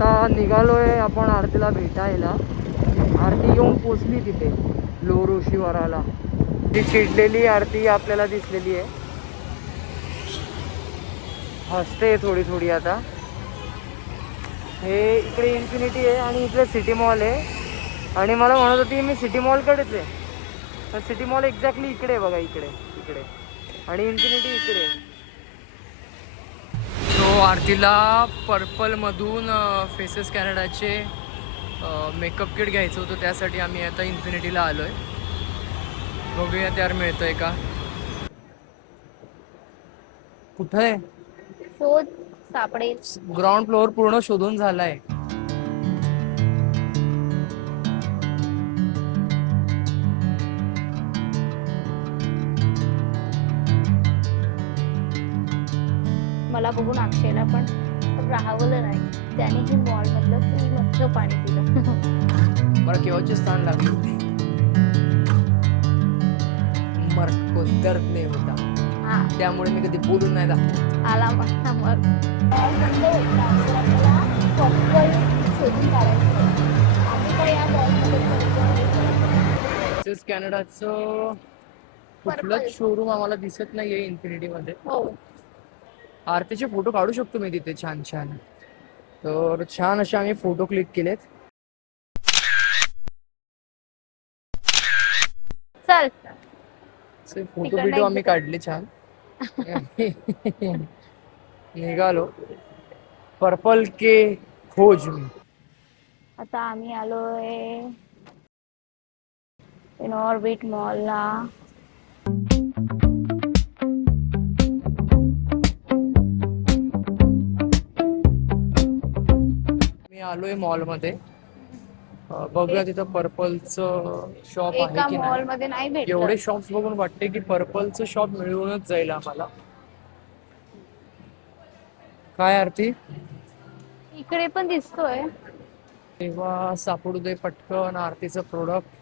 आता निघालोय आपण आरतीला भेटायला. आरती येऊन पोचली तिथे लोहरो शिवाराला. ती चिडलेली आरती आपल्याला दिसलेली आहे, हसते थोडी थोडी. आता हे इकडे इन्फिनिटी आहे आणि इकडे सिटी मॉल आहे. आणि मला म्हणत होती मी सिटी मॉलकडेच आहे, तर सिटी मॉल एक्झॅक्टली इकडे आहे बघा, इकडे इकडे. आणि इन्फिनिटी इकडे. सो आरतीला पर्पलमधून फेसेस कॅनडाचे मेकअप किट घ्यायचं होतं, त्यासाठी आम्ही आता इन्फिनिटीला आलो आहे. बघूया त्यावर मिळतं आहे का. कुठं आहे? शोध सापडेल. ग्राउंड फ्लोअर पूर्ण शोधून झालाय. मला बघून अक्षयला पण राहवलं नाही, त्याने ही मॉल मधलं फ्रीमधलं पाणी पिलं. मला केव्हाचे स्थान लागले होते, दर्द नाही होता, त्यामुळे मी कधी बोलून नाही दाखवत. आला मला मग पॉपकॉर्न शोधून काढायचं. आम्ही पण या मॉलमध्ये कॅनडाचं कुठलंच शोरूम आम्हाला दिसत नाहीये इन्फिनिटी मध्ये. आरतीचे फोटो काढू शकतो मी तिथे छान छान. तर छान असे आम्ही फोटो क्लिक केलेत. चल फोटो बिटो आम्ही काढले छान. निघालो पर्पल के खोज में. आता आम्ही आलोय इन ऑर्बिट मॉलला. मी आलोय मॉल मध्ये. बघूया तिथं पर्पलचं शॉप आहे की मॉल मध्ये नाही नाही. भेटलं. एवढे शॉप्स बघून वाटते की पर्पलचं शॉप मिळूनच जाईल आम्हाला. काय आरती इकडे पण दिसतोय. तेव्हा सापडू दे पटकन आरतीचं प्रोडक्ट.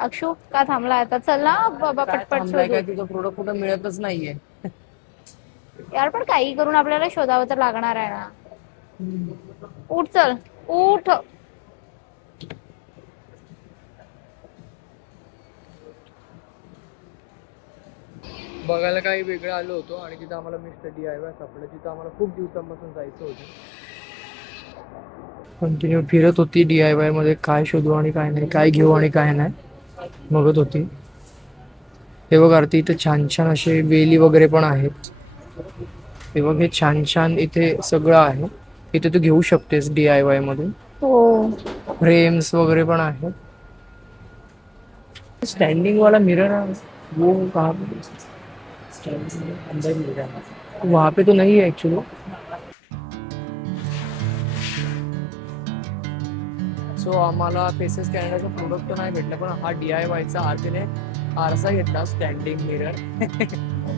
अक्षू का थांबला आता? चल ना बाबा पटपट थांबलाय काय? शोधू. तुझं प्रोडक्ट कुठं मिळतच नाहीये. यार पण काही करून आपल्याला शोधावं तर लागणार आहे ना. उठ चल उठ. बघायला काही वेगळं आलो होतो आणि तिथं आम्हाला मिस्टर DIY सापडलं, जिथं आम्हाला खूप दिवसांपासून जायचं होतं. कंटिन्यू फिरत होती DIY मध्ये, काय शोधू आणि काय नाही, काय घेऊ आणि काय नाही बघत होती. हे बघ आरती, इथे छान छान असे वेली वगैरे पण आहेत. हे बघ, हे छान छान इथे सगळं आहे. इथे तू घेऊ शकतेस DIY मधून. हो, फ्रेम्स वगैरे पण आहेत. स्टैंडिंग वाला मिरर वो कहाँ पे? अंदर मिरर वहाँ पे तो नहीं है एक्चुअली. सो आम्हाला फेसेस कॅनडाचा प्रोडक्ट तर नाही भेटला, पण हा DIYचा आरतीने आरसा घेतला, स्टँडिंग मिरर.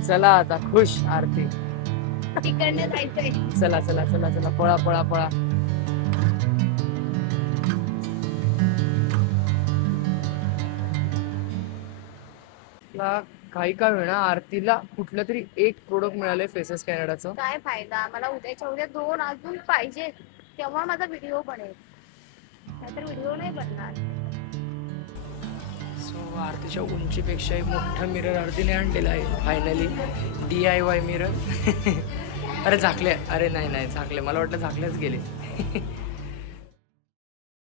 चला आता खुश आरती. तिकडनं जायचंय. चला चला चला चला, पळा पळा पळा. काही का वेळा आरतीला कुठलं तरी एक प्रोडक्ट मिळालंय फेसेस कॅनडाचं. काय फायदा? मला उद्याच्या उद्या 2 अजून पाहिजे, तेव्हा माझा व्हिडिओ बनेल, नाहीतर व्हिडिओ नाही बनणार. सो आरतीच्या उंचीपेक्षा एक मोठा मिरर आरतीने आणलेला आहे फायनली. DIY mirror. अरे झाकले, अरे नाही नाही झाकले, मला वाटलं झाकलेच गेले.